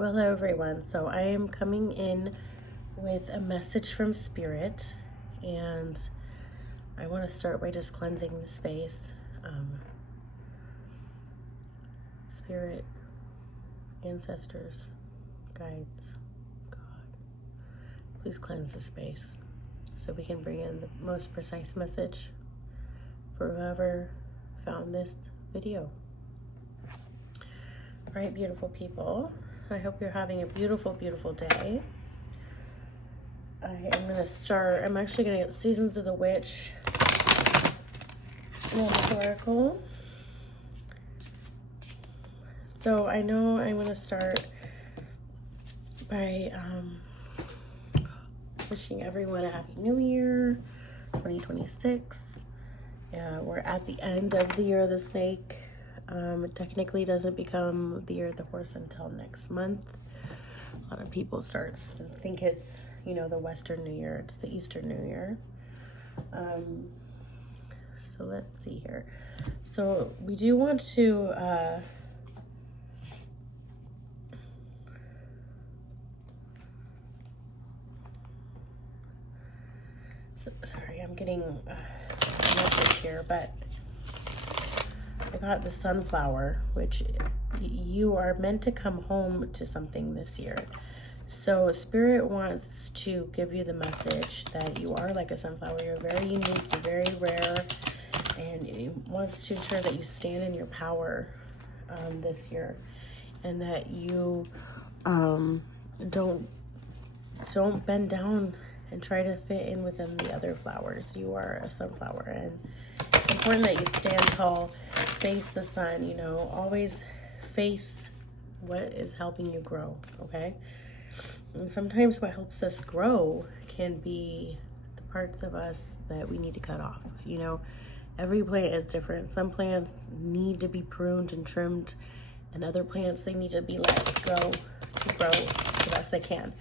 Well, hello everyone. So I am coming in with a message from Spirit, and I want to start by just cleansing the space. Spirit, ancestors, guides, God, please cleanse the space so we can bring in the most precise message for whoever found this video. All right, beautiful people. I hope you're having a beautiful, beautiful day. I am going to start, I'm actually going to get Seasons of the Witch Oracle. So I know I'm going to start by wishing everyone a Happy New Year, 2026. We're at the end of the Year of the Snake. It technically doesn't become the Year of the Horse until next month. A lot of people think it's, the Western New Year. It's the Eastern New Year. So let's see here. So we do want to sorry, I'm getting a message here, but I got the sunflower, which you are meant to come home to something this year. So Spirit wants to give you the message that you are like a sunflower. You're very unique, you're very rare, and it wants to ensure that you stand in your power this year, and that you don't bend down and try to fit in within the other flowers. You are a sunflower, and it's important that you stand tall, face the sun, always face what is helping you grow, okay? And sometimes what helps us grow can be the parts of us that we need to cut off. Every plant is different. Some plants need to be pruned and trimmed, and other plants, they need to be let go to grow the best they can.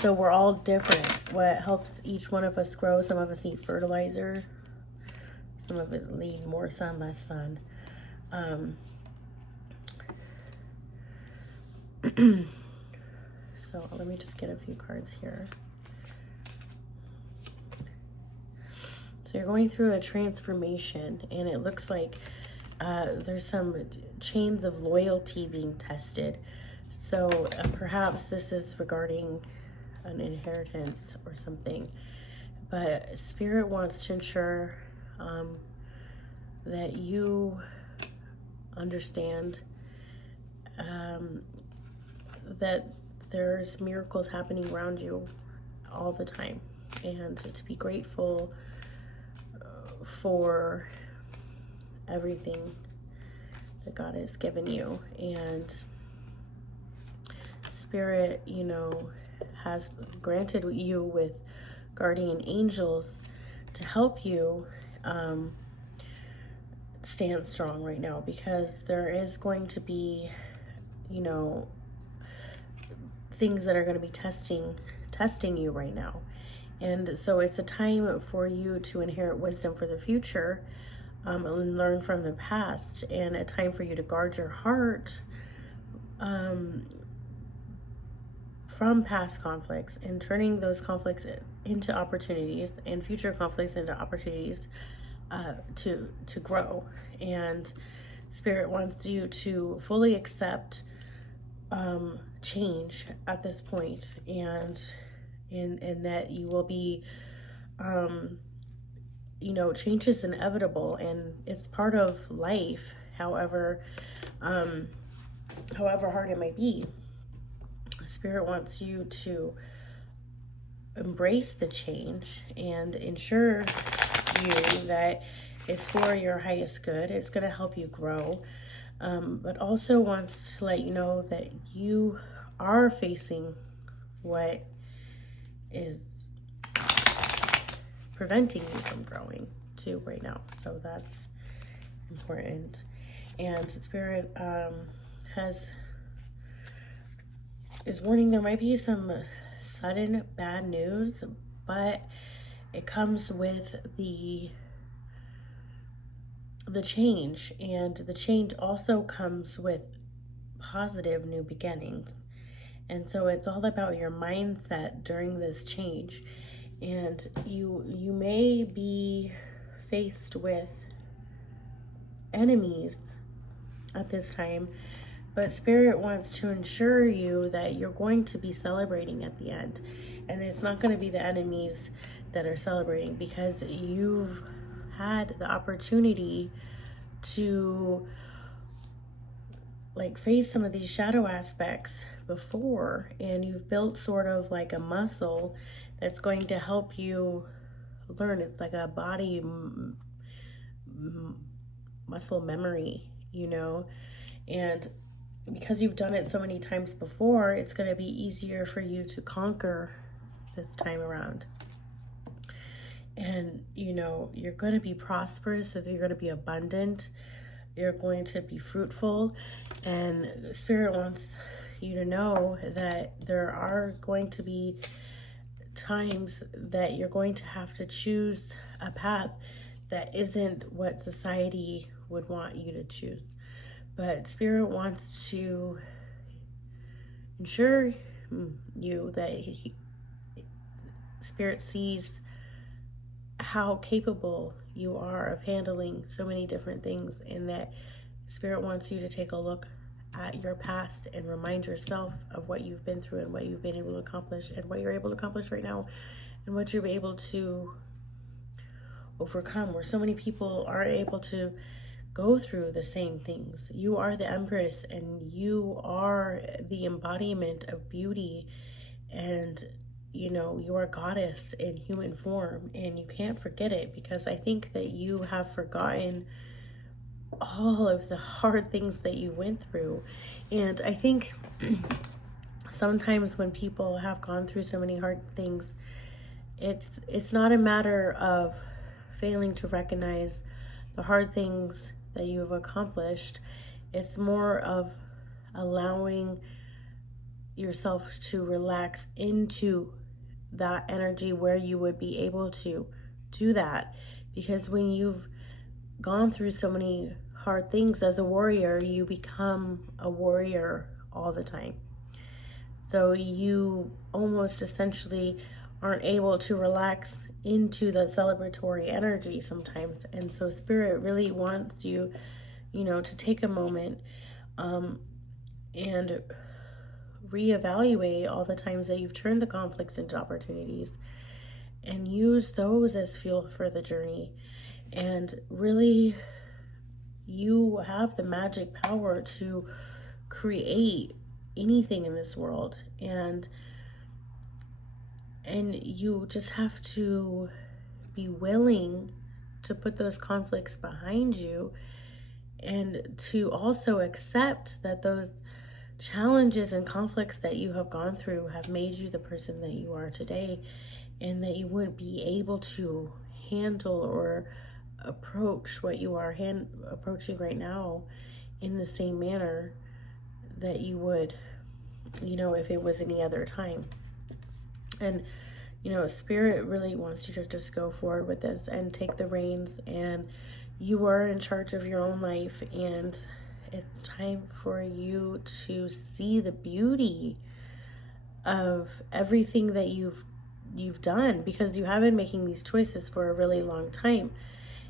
So we're all different. What helps each one of us grow, some of us need fertilizer, some of us need more sun, less sun. So let me just get a few cards here. So you're going through a transformation, and it looks like there's some chains of loyalty being tested. So perhaps this is regarding an inheritance or something. But Spirit wants to ensure that you understand that there's miracles happening around you all the time, and to be grateful for everything that God has given you. And Spirit, has granted you with guardian angels to help you stand strong right now, because there is going to be, things that are going to be testing you right now. And so it's a time for you to inherit wisdom for the future, and learn from the past, and a time for you to guard your heart from past conflicts, and turning those conflicts into opportunities, and future conflicts into opportunities to grow. And Spirit wants you to fully accept change at this point, and that you will be change is inevitable, and it's part of life, however hard it might be. Spirit wants you to embrace the change and ensure you that it's for your highest good. It's going to help you grow, but also wants to let you know that you are facing what is preventing you from growing too right now. So that's important. And Spirit is warning there might be some sudden bad news, but it comes with the change, and the change also comes with positive new beginnings. And so it's all about your mindset during this change. And you may be faced with enemies at this time, but Spirit wants to ensure you that you're going to be celebrating at the end. And it's not going to be the enemies that are celebrating, because you've had the opportunity to like face some of these shadow aspects before, and you've built sort of like a muscle that's going to help you learn. It's like a body muscle memory, you know, and because you've done it so many times before, it's going to be easier for you to conquer this time around. And you know, you're going to be prosperous, so you're going to be abundant, you're going to be fruitful, and Spirit wants you to know that there are going to be times that you're going to have to choose a path that isn't what society would want you to choose. But Spirit wants to ensure you that Spirit sees how capable you are of handling so many different things, and that Spirit wants you to take a look at your past and remind yourself of what you've been through and what you've been able to accomplish and what you're able to accomplish right now and what you're able to overcome, where so many people aren't able to go through the same things. You are the Empress, and you are the embodiment of beauty, and you know, you are a goddess in human form, and you can't forget it, because I think that you have forgotten all of the hard things that you went through. And I think sometimes when people have gone through so many hard things, it's not a matter of failing to recognize the hard things that you have accomplished. It's more of allowing yourself to relax into that energy where you would be able to do that. Because when you've gone through so many hard things as a warrior, you become a warrior all the time. So you almost essentially aren't able to relax into the celebratory energy sometimes. And so Spirit really wants you, you know, to take a moment and reevaluate all the times that you've turned the conflicts into opportunities, and use those as fuel for the journey. And really, you have the magic power to create anything in this world, and you just have to be willing to put those conflicts behind you, and to also accept that those challenges and conflicts that you have gone through have made you the person that you are today, and that you wouldn't be able to handle or approach what you are approaching right now in the same manner that you would, you know, if it was any other time. And you know, Spirit really wants you to just go forward with this and take the reins, and you are in charge of your own life, and it's time for you to see the beauty of everything that you've done, because you have been making these choices for a really long time.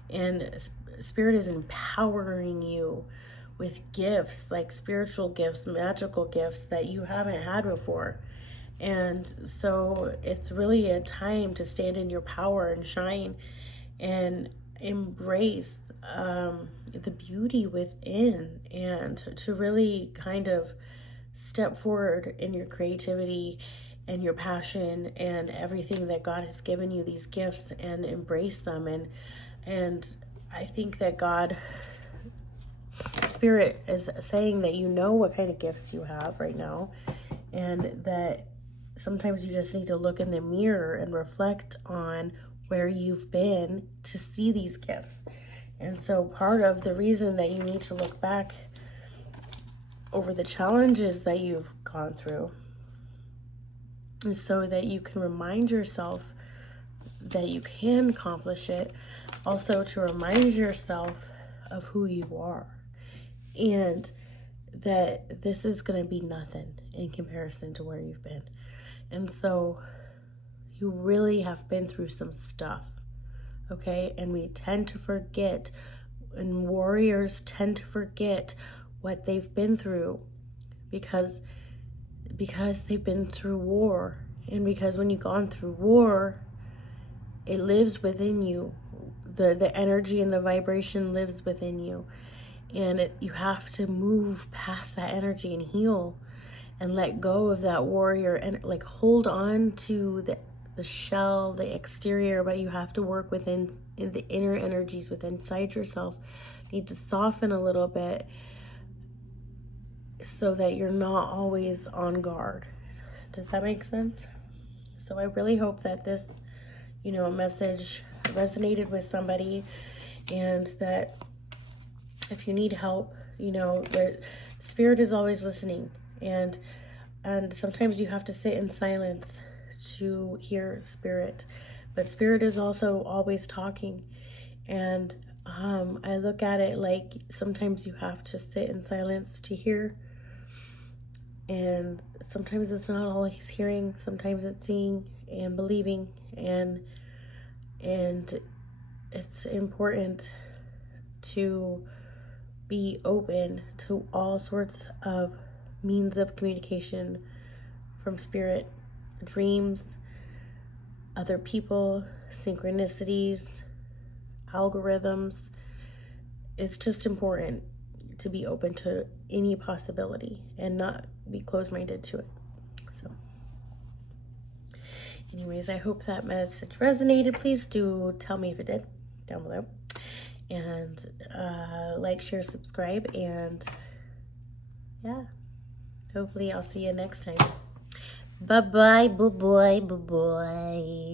And Spirit is empowering you with gifts, like spiritual gifts, magical gifts that you haven't had before. And so it's really a time to stand in your power and shine and embrace the beauty within, and to really kind of step forward in your creativity and your passion and everything that God has given you, these gifts, and embrace them. And I think that Spirit is saying that you know what kind of gifts you have right now, and that sometimes you just need to look in the mirror and reflect on where you've been to see these gifts. And so part of the reason that you need to look back over the challenges that you've gone through is so that you can remind yourself that you can accomplish it. Also to remind yourself of who you are, and that this is going to be nothing in comparison to where you've been. And so you really have been through some stuff, okay? And we tend to forget, and warriors tend to forget what they've been through because they've been through war. And because when you've gone through war, it lives within you. The energy and the vibration lives within you. And you have to move past that energy and heal and let go of that warrior and like hold on to the shell, the exterior, but you have to work in the inner energies within inside yourself. You need to soften a little bit so that you're not always on guard. Does that make sense? So I really hope that this, message resonated with somebody, and that if you need help, the spirit is always listening, and sometimes you have to sit in silence to hear spirit, but spirit is also always talking. And I look at it like sometimes you have to sit in silence to hear, and sometimes it's not always hearing, sometimes it's seeing and believing, and it's important to be open to all sorts of means of communication from spirit, dreams, other people, synchronicities, algorithms. It's just important to be open to any possibility and not be closed-minded to it. So anyways, I hope that message resonated. Please do tell me if it did down below. And like, share, subscribe, and yeah, hopefully I'll see you next time. Bye-bye, bye-bye, bye-bye.